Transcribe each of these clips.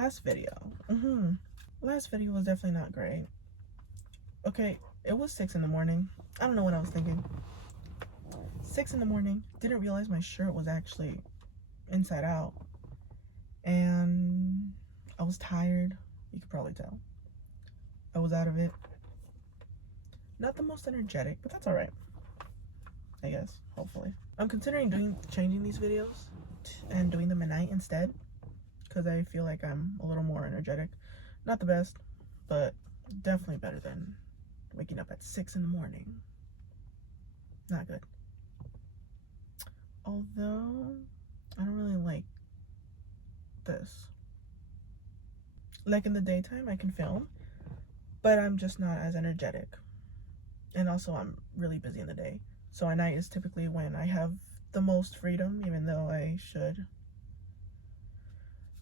last video. Last video was definitely not great. Okay, it was 6 in the morning. I don't know what I was thinking. 6 in the morning. Didn't realize my shirt was actually inside out. And I was tired. You could probably tell. I was out of it. Not the most energetic, but that's alright. I guess, hopefully. I'm considering changing these videos and doing them at night instead, because I feel like I'm a little more energetic. Not the best, but definitely better than waking up at 6 in the morning. Not good. Although, I don't really like this. Like in the daytime, I can film, but I'm just not as energetic. And also, I'm really busy in the day. So at night is typically when I have the most freedom, even though I should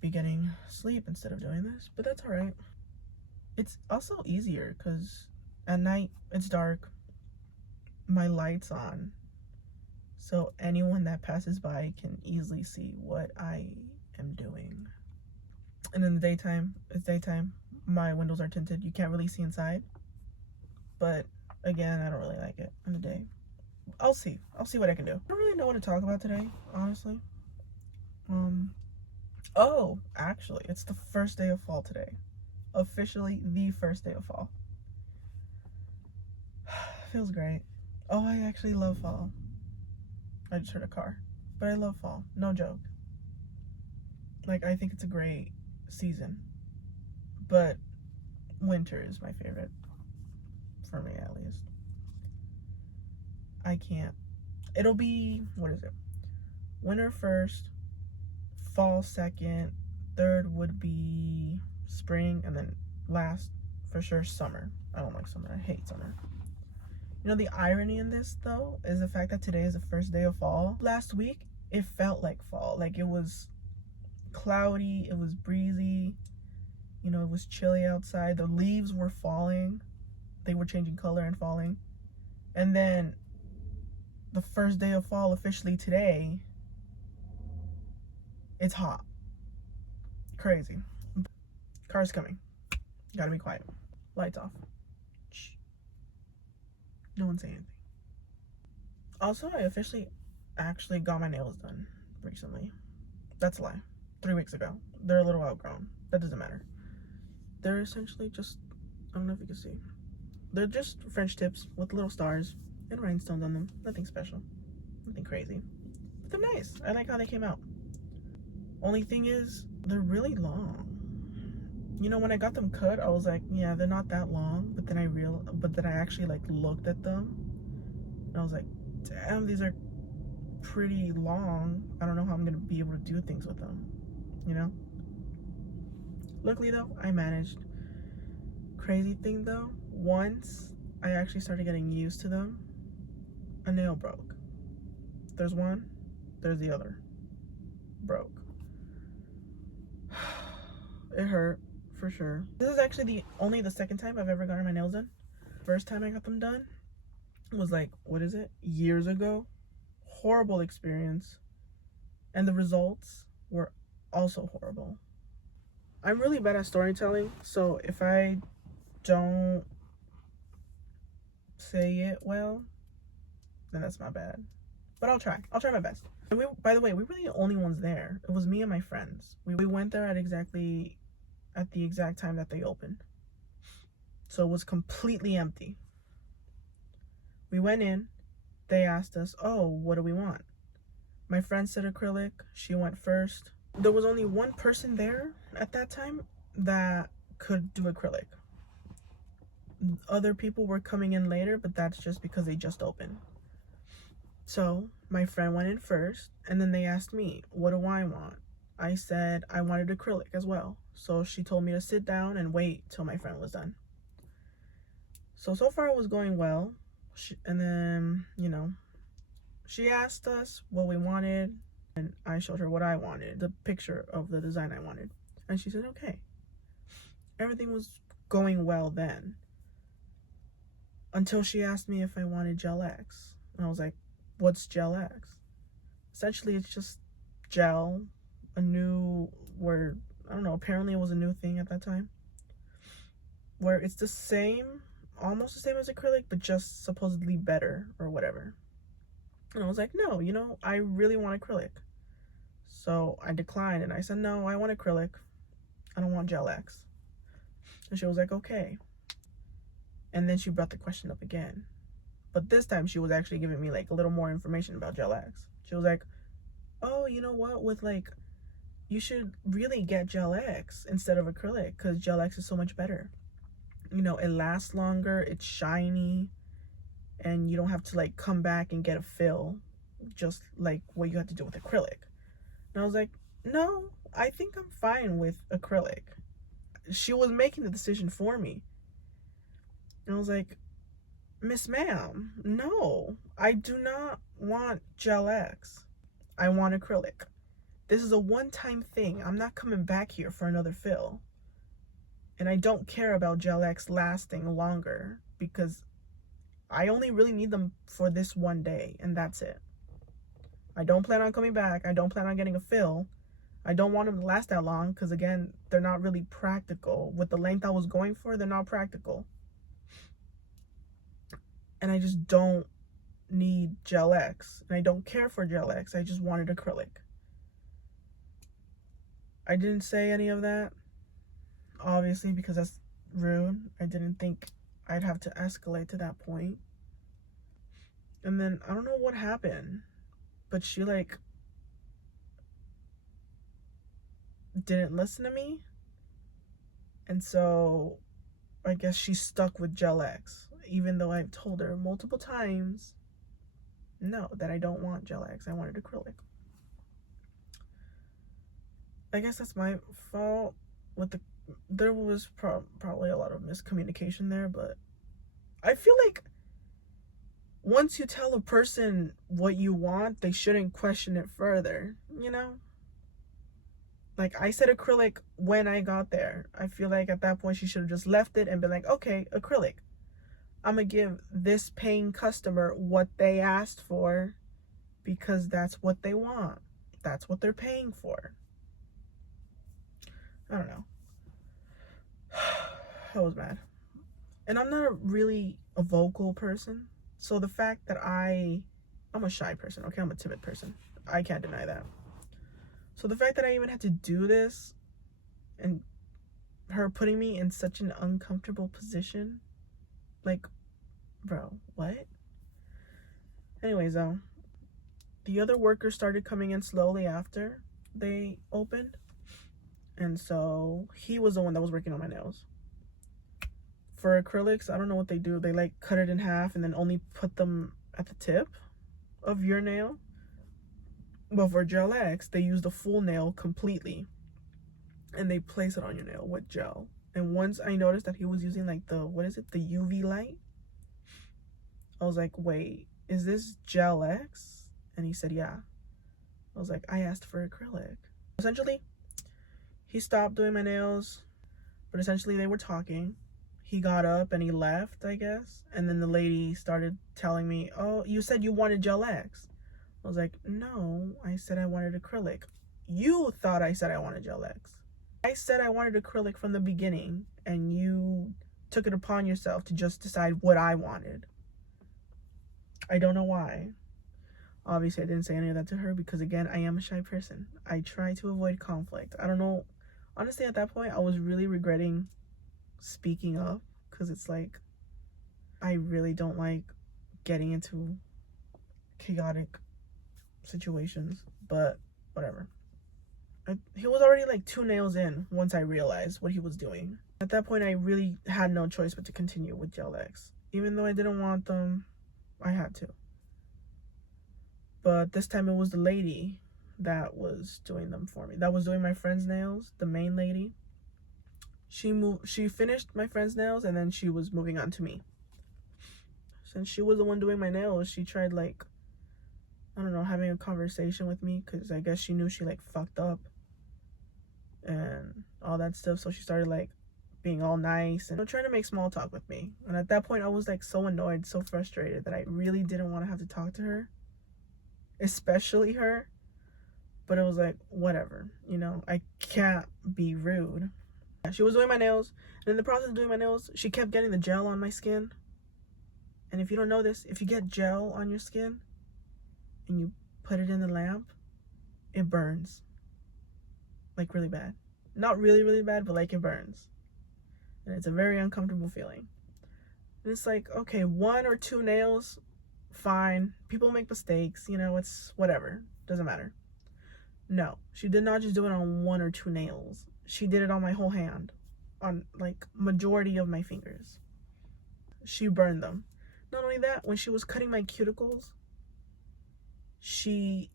be getting sleep instead of doing this. But that's alright. It's also easier because at night it's dark. My light's on. So anyone that passes by can easily see what I am doing. And in the daytime, it's daytime. My windows are tinted. You can't really see inside. But again, I don't really like it in the day. I'll see what I can do. I don't really know what to talk about today, honestly. Oh, actually, it's the first day of fall today. Officially the first day of fall. Feels great. Oh, I actually love fall. I just heard a car. But I love fall. No joke. Like, I think it's a great season. But winter is my favorite. For me, at least. I can't. It'll be, what is it? Winter first, fall second, third would be spring, and then last, for sure, summer. I don't like summer. I hate summer. You know, the irony in this, though, is the fact that today is the first day of fall. Last week, it felt like fall. Like, it was cloudy, it was breezy, you know, it was chilly outside. The leaves were falling. They were changing color and falling. And then the first day of fall officially today, it's hot. Crazy. Car's coming. Gotta be quiet. Lights off. Shh. No one say anything. Also, I officially actually got my nails done recently. That's a lie. 3 weeks ago. They're a little outgrown. That doesn't matter. They're essentially just, I don't know if you can see. They're just French tips with little stars and rhinestones on them. Nothing special. Nothing crazy. But they're nice. I like how they came out. Only thing is, they're really long. You know, when I got them cut, I was like, yeah, they're not that long. But then I actually like looked at them. And I was like, damn, these are pretty long. I don't know how I'm going to be able to do things with them. You know? Luckily though, I managed. Crazy thing though, once I actually started getting used to them, a nail broke. There's one, there's the other. Broke. It hurt, for sure. This is actually only the second time I've ever gotten my nails done. First time I got them done was like, what is it? Years ago. Horrible experience. And the results were also horrible. I'm really bad at storytelling, so if I don't say it well, then that's my bad. But I'll try my best. And by the way, we were the only ones there. It was me and my friends. We went there at the exact time that they opened. So it was completely empty. We went in, they asked us, oh, what do we want? My friend said acrylic, she went first. There was only one person there at that time that could do acrylic. Other people were coming in later, but that's just because they just opened. So my friend went in first, and then they asked me, what do I want? I said I wanted acrylic as well. So she told me to sit down and wait till my friend was done. So far it was going well. And then, you know, she asked us what we wanted, and I showed her what I wanted, the picture of the design I wanted. And she said, okay. Everything was going well then. Until she asked me if I wanted Gel X. And I was like, what's Gel X? Essentially, it's just gel, a new word, I don't know, apparently it was a new thing at that time, where it's the same, almost the same as acrylic, but just supposedly better or whatever. And I was like, no, I really want acrylic. So I declined and I said, no, I want acrylic. I don't want Gel X. And she was like, okay. And then she brought the question up again. But this time she was actually giving me like a little more information about Gel X. She was like, oh, you know what? With like, you should really get Gel X instead of acrylic because Gel X is so much better. It lasts longer, it's shiny, and you don't have to like come back and get a fill just like what you have to do with acrylic. And I was like, no, I think I'm fine with acrylic. She was making the decision for me. And I was like, Miss Ma'am, no, I do not want Gel X. I want acrylic. This is a one-time thing. I'm not coming back here for another fill. And I don't care about Gel X lasting longer because I only really need them for this one day and that's it. I don't plan on coming back. I don't plan on getting a fill. I don't want them to last that long because, again, they're not really practical. With the length I was going for, they're not practical. And I just don't need Gel X. And I don't care for Gel X. I just wanted acrylic. I didn't say any of that, obviously, because that's rude. I didn't think I'd have to escalate to that point. And then I don't know what happened, but she like didn't listen to me. And so I guess she's stuck with Gel X, even though I've told her multiple times, no, that I don't want Gel X. I wanted acrylic. I guess that's my fault with there was probably a lot of miscommunication there, but I feel like once you tell a person what you want, they shouldn't question it further, Like, I said acrylic when I got there. I feel like at that point she should have just left it and been like, okay, acrylic. I'm going to give this paying customer what they asked for because that's what they want. That's what they're paying for. I don't know. I was mad. And I'm not really a vocal person. So the fact that I'm a shy person, okay? I'm a timid person. I can't deny that. So the fact that I even had to do this and her putting me in such an uncomfortable position, like, bro, what? Anyways, the other workers started coming in slowly after they opened. And so he was the one that was working on my nails. For acrylics, I don't know what they do. They like cut it in half and then only put them at the tip of your nail. But for Gel X, they use the full nail completely. And they place it on your nail with gel. And once I noticed that he was using like the UV light, I was like, wait, is this Gel X? And he said, yeah. I was like, I asked for acrylic. Essentially, he stopped doing my nails, but essentially they were talking. He got up and he left, I guess. And then the lady started telling me, oh, you said you wanted Gel X. I was like, no, I said I wanted acrylic. You thought I said I wanted Gel X. I said I wanted acrylic from the beginning, and you took it upon yourself to just decide what I wanted. I don't know why. Obviously, I didn't say any of that to her because, again, I am a shy person. I try to avoid conflict. I don't know. Honestly, at that point, I was really regretting speaking up because it's like, I really don't like getting into chaotic situations, but whatever. He was already like 2 nails in once I realized what he was doing. At that point, I really had no choice but to continue with Gel X. Even though I didn't want them, I had to. But this time it was the lady that was doing them for me. That was doing my friend's nails, the main lady. She finished my friend's nails and then she was moving on to me. Since she was the one doing my nails, she tried like, I don't know, having a conversation with me because I guess she knew she like fucked up and all that stuff. So she started like being all nice and trying to make small talk with me. And at that point I was like so annoyed, so frustrated that I really didn't want to have to talk to her, especially her. But it was like, whatever, I can't be rude. She was doing my nails, and in the process of doing my nails, she kept getting the gel on my skin. And if you don't know this, if you get gel on your skin and you put it in the lamp, it burns. Like really bad. Not really, really bad, but like it burns. And it's a very uncomfortable feeling. And it's like, okay, 1 or 2 nails, fine. People make mistakes, it's whatever. Doesn't matter. No, she did not just do it on 1 or 2 nails. She did it on my whole hand. On like majority of my fingers. She burned them. Not only that, when she was cutting my cuticles, she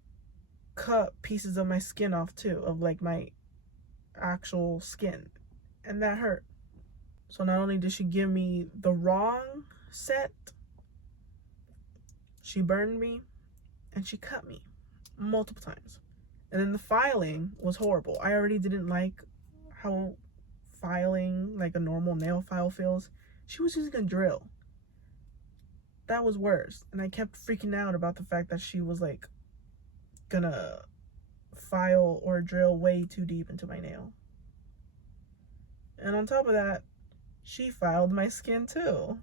cut pieces of my skin off too, of like my actual skin. And that hurt. So not only did she give me the wrong set, she burned me and she cut me multiple times. And then the filing was horrible. I already didn't like how filing, like a normal nail file feels. She was using a drill. That was worse. And I kept freaking out about the fact that she was like gonna file or drill way too deep into my nail. And on top of that, she filed my skin too.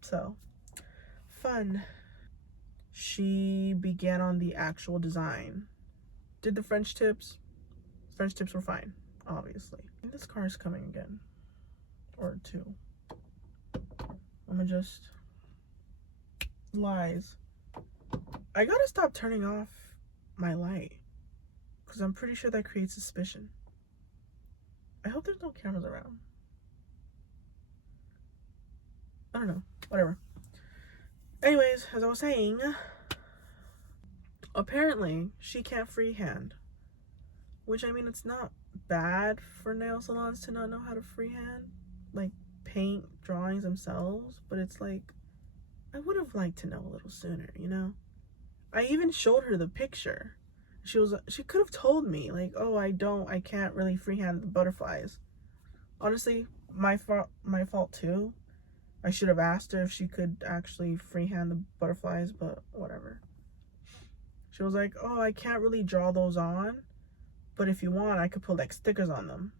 So, fun. She began on the actual design. Did the French tips. French tips were fine, obviously. And this car is coming again. Or 2. I'm gonna just... Lies. I gotta stop turning off my light. Because I'm pretty sure that creates suspicion. I hope there's no cameras around. I don't know. Whatever. Anyways, as I was saying, apparently she can't freehand. Which, I mean, it's not bad for nail salons to not know how to freehand. Like, paint drawings themselves. But it's like, I would have liked to know a little sooner, I even showed her the picture. She could have told me, like, oh, I can't really freehand the butterflies. Honestly, my fault too. I should have asked her if she could actually freehand the butterflies, but whatever. She was like, oh, I can't really draw those on, but if you want, I could put like stickers on them.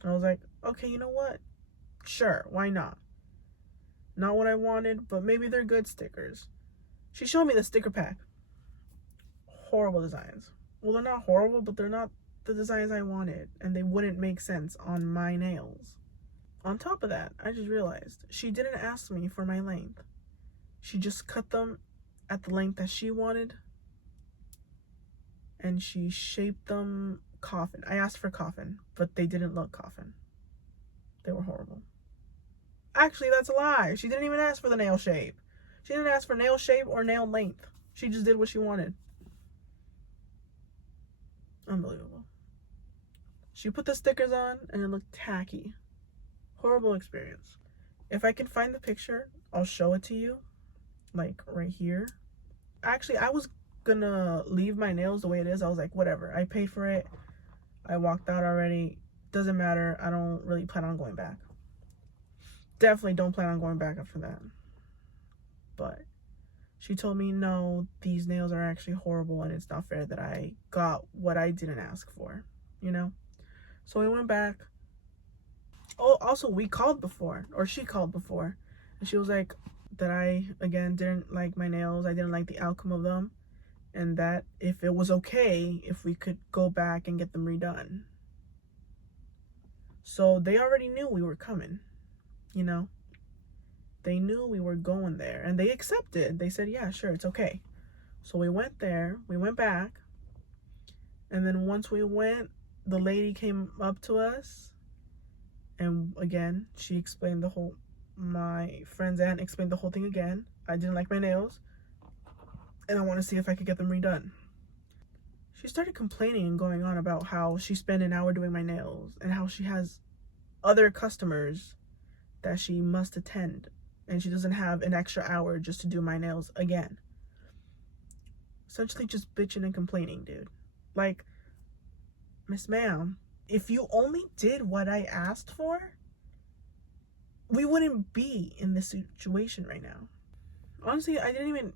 And I was like, okay, you know what? Sure, why not? Not what I wanted, but maybe they're good stickers. She showed me the sticker pack. Horrible designs. Well, they're not horrible, but they're not the designs I wanted, and they wouldn't make sense on my nails. On top of that, I just realized she didn't ask me for my length. She just cut them at the length that she wanted, and she shaped them coffin. I asked for coffin, but they didn't look coffin. They were horrible. Actually, that's a lie. She didn't even ask for the nail shape. She didn't ask for nail shape or nail length. She just did what she wanted. Unbelievable. She put the stickers on and it looked tacky. Horrible experience. If I can find the picture, I'll show it to you. Like right here. Actually, I was gonna leave my nails the way it is. I was like, whatever. I paid for it. I walked out already. Doesn't matter. I don't really plan on going back. Definitely don't plan on going back after that. But she told me, no, these nails are actually horrible and it's not fair that I got what I didn't ask for, So we went back. Oh, also, we called before, or she called before. And she was like that I, again, didn't like my nails. I didn't like the outcome of them. And that if it was okay, if we could go back and get them redone. So they already knew we were coming, They knew we were going there and they accepted. They said, yeah, sure, it's okay. So we went there, we went back. And then once we went, the lady came up to us. And again, she explained my friend's aunt explained the whole thing again. I didn't like my nails. And I want to see if I could get them redone. She started complaining and going on about how she spent an hour doing my nails. And how she has other customers that she must attend. And she doesn't have an extra hour just to do my nails again. Essentially just bitching and complaining, dude. Like, Miss Ma'am, if you only did what I asked for, we wouldn't be in this situation right now. Honestly, I didn't even,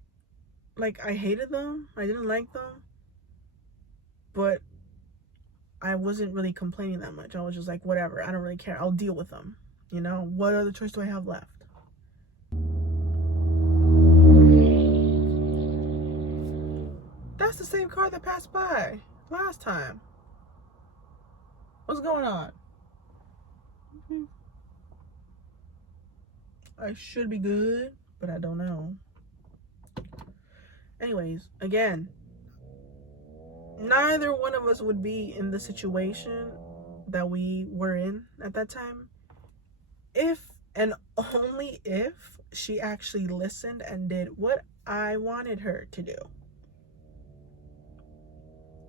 I hated them. I didn't like them. But I wasn't really complaining that much. I was just like, whatever, I don't really care. I'll deal with them. You know, what other choice do I have left? That's the same car that passed by last time. What's going on? I should be good, but I don't know. Anyways, again, neither one of us would be in the situation that we were in at that time if and only if she actually listened and did what I wanted her to do,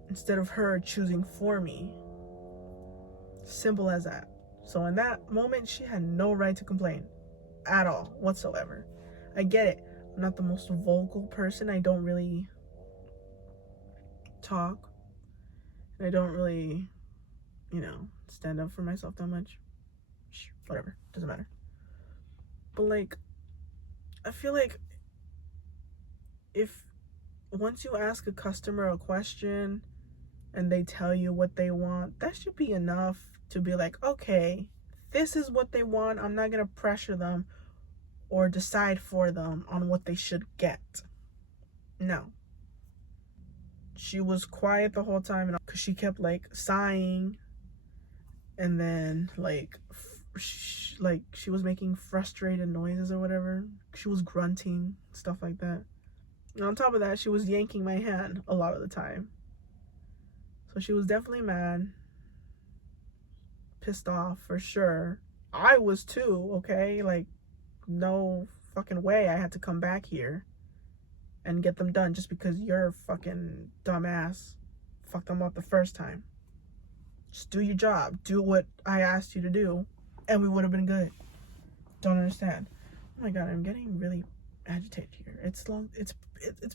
instead of her choosing for me. Simple as that. So in that moment, she had no right to complain at all whatsoever. I get it. I'm not the most vocal person. I don't really talk. And I don't really, stand up for myself that much. Whatever. Doesn't matter. But like, I feel like if once you ask a customer a question and they tell you what they want, that should be enough to be like, okay, this is what they want. I'm not going to pressure them or decide for them on what they should get. No. She was quiet the whole time because she kept like sighing, and then she was making frustrated noises or whatever. She was grunting, stuff like that. And on top of that, she was yanking my hand a lot of the time. So she was definitely mad, pissed off for sure. I was too, okay? Like, no fucking way I had to come back here and get them done just because your fucking dumbass fucked them up the first time. Just do your job. Do what I asked you to do, and we would have been good. Don't understand. Oh my god, I'm getting really agitated here. It's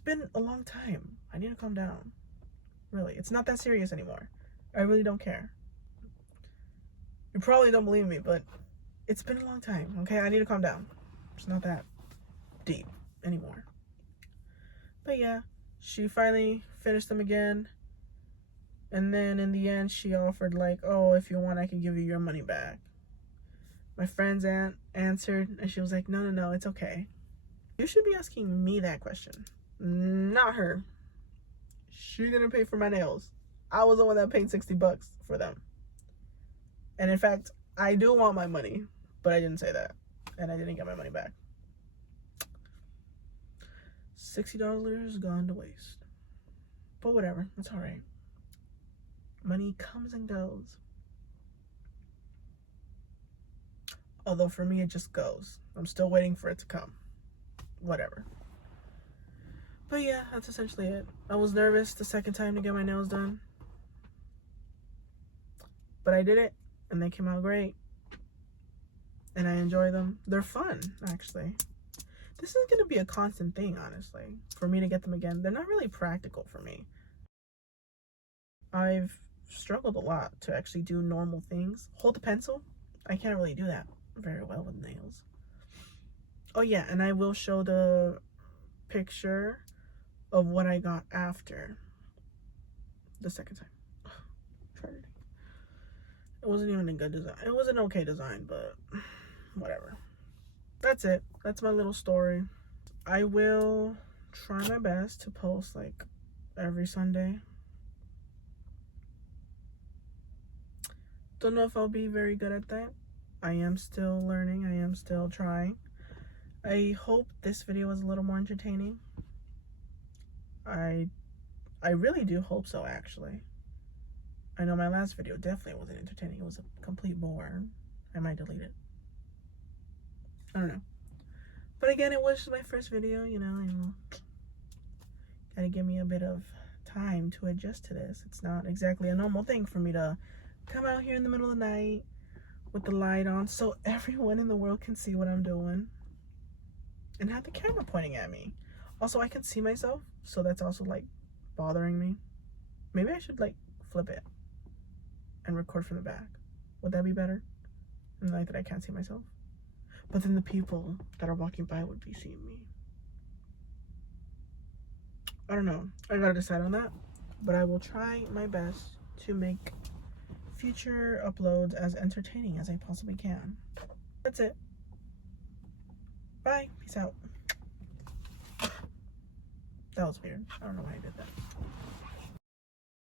been a long time. I need to calm down. Really, it's not that serious anymore. I really don't care. You probably don't believe me, but it's been a long time, okay? I need to calm down. It's not that deep anymore. But yeah, she finally finished them again. And then in the end, she offered like, oh, if you want, I can give you your money back. My friend's aunt answered, and she was like, no, it's okay. You should be asking me that question, not her. She didn't pay for my nails. I was the one that paid $60 for them. And in fact, I do want my money, but I didn't say that. And I didn't get my money back. $60 gone to waste. But whatever, it's alright. Money comes and goes. Although for me, it just goes. I'm still waiting for it to come. Whatever. But yeah, that's essentially it. I was nervous the second time to get my nails done. But I did it, and they came out great. And I enjoy them. They're fun, actually. This is going to be a constant thing, honestly, for me to get them again. They're not really practical for me. I've struggled a lot to actually do normal things. Hold the pencil. I can't really do that very well with nails. Oh yeah, and I will show the picture of what I got after the second time. Tried it. It wasn't even a good design. It was an okay design, but whatever. That's it. That's my little story. I will try my best to post like every Sunday. Don't know if I'll be very good at that. I am still learning. I am still trying. I hope this video was a little more entertaining. I really do hope so, actually. I know my last video definitely wasn't entertaining. It was a complete bore. I might delete it. I don't know. But again, it was my first video, you know. Gotta give me a bit of time to adjust to this. It's not exactly a normal thing for me to come out here in the middle of the night with the light on so everyone in the world can see what I'm doing and have the camera pointing at me. Also, I can see myself, so that's also like bothering me. Maybe I should like flip it and record from the back. Would that be better? And like that I can't see myself? But then the people that are walking by would be seeing me. I don't know. I gotta decide on that. but I will try my best to make future uploads as entertaining as I possibly can. That's it. Bye. Peace out. That was weird. I don't know why I did that.